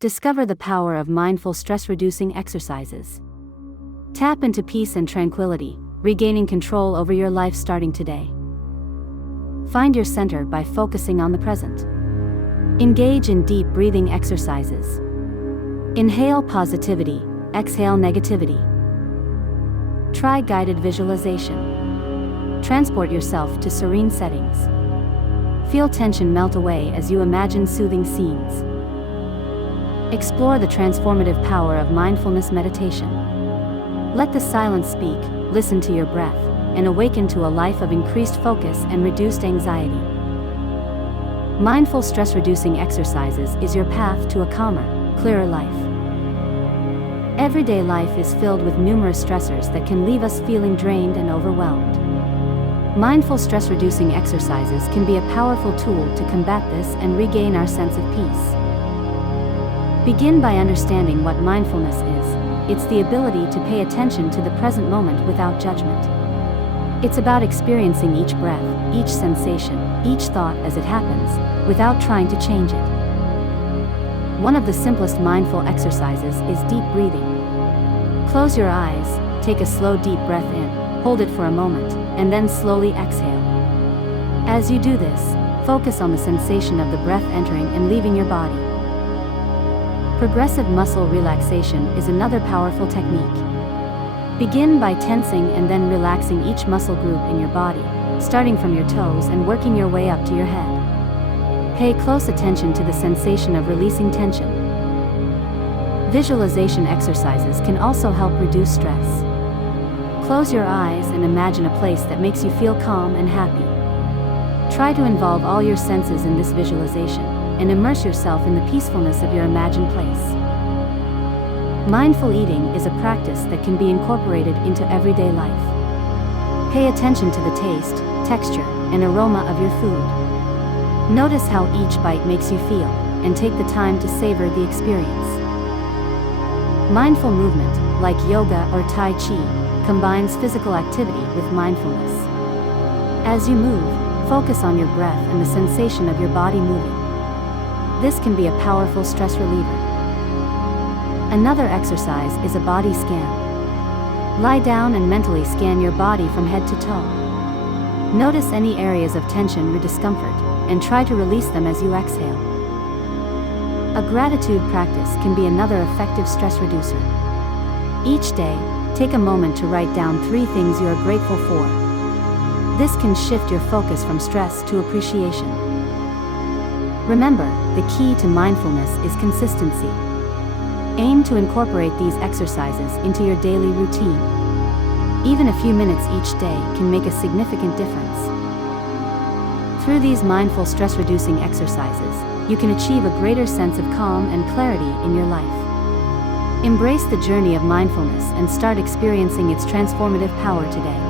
Discover the power of mindful stress-reducing exercises. Tap into peace and tranquility, regaining control over your life starting today. Find your center by focusing on the present. Engage in deep breathing exercises. Inhale positivity, exhale negativity. Try guided visualization. Transport yourself to serene settings. Feel tension melt away as you imagine soothing scenes. Explore the transformative power of mindfulness meditation. Let the silence speak, listen to your breath, and awaken to a life of increased focus and reduced anxiety. Mindful stress-reducing exercises is your path to a calmer, clearer life. Everyday life is filled with numerous stressors that can leave us feeling drained and overwhelmed. Mindful stress-reducing exercises can be a powerful tool to combat this and regain our sense of peace. Begin by understanding what mindfulness is. It's the ability to pay attention to the present moment without judgment. It's about experiencing each breath, each sensation, each thought as it happens, without trying to change it. One of the simplest mindful exercises is deep breathing. Close your eyes, take a slow deep breath in, hold it for a moment, and then slowly exhale. As you do this, focus on the sensation of the breath entering and leaving your body. Progressive muscle relaxation is another powerful technique. Begin by tensing and then relaxing each muscle group in your body, starting from your toes and working your way up to your head. Pay close attention to the sensation of releasing tension. Visualization exercises can also help reduce stress. Close your eyes and imagine a place that makes you feel calm and happy. Try to involve all your senses in this visualization, and immerse yourself in the peacefulness of your imagined place. Mindful eating is a practice that can be incorporated into everyday life. Pay attention to the taste, texture, and aroma of your food. Notice how each bite makes you feel, and take the time to savor the experience. Mindful movement, like yoga or Tai Chi, combines physical activity with mindfulness. As you move, focus on your breath and the sensation of your body moving. This can be a powerful stress reliever. Another exercise is a body scan. Lie down and mentally scan your body from head to toe. Notice any areas of tension or discomfort, and try to release them as you exhale. A gratitude practice can be another effective stress reducer. Each day, take a moment to write down 3 things you are grateful for. This can shift your focus from stress to appreciation. Remember, the key to mindfulness is consistency. Aim to incorporate these exercises into your daily routine. Even a few minutes each day can make a significant difference. Through these mindful stress-reducing exercises, you can achieve a greater sense of calm and clarity in your life. Embrace the journey of mindfulness and start experiencing its transformative power today.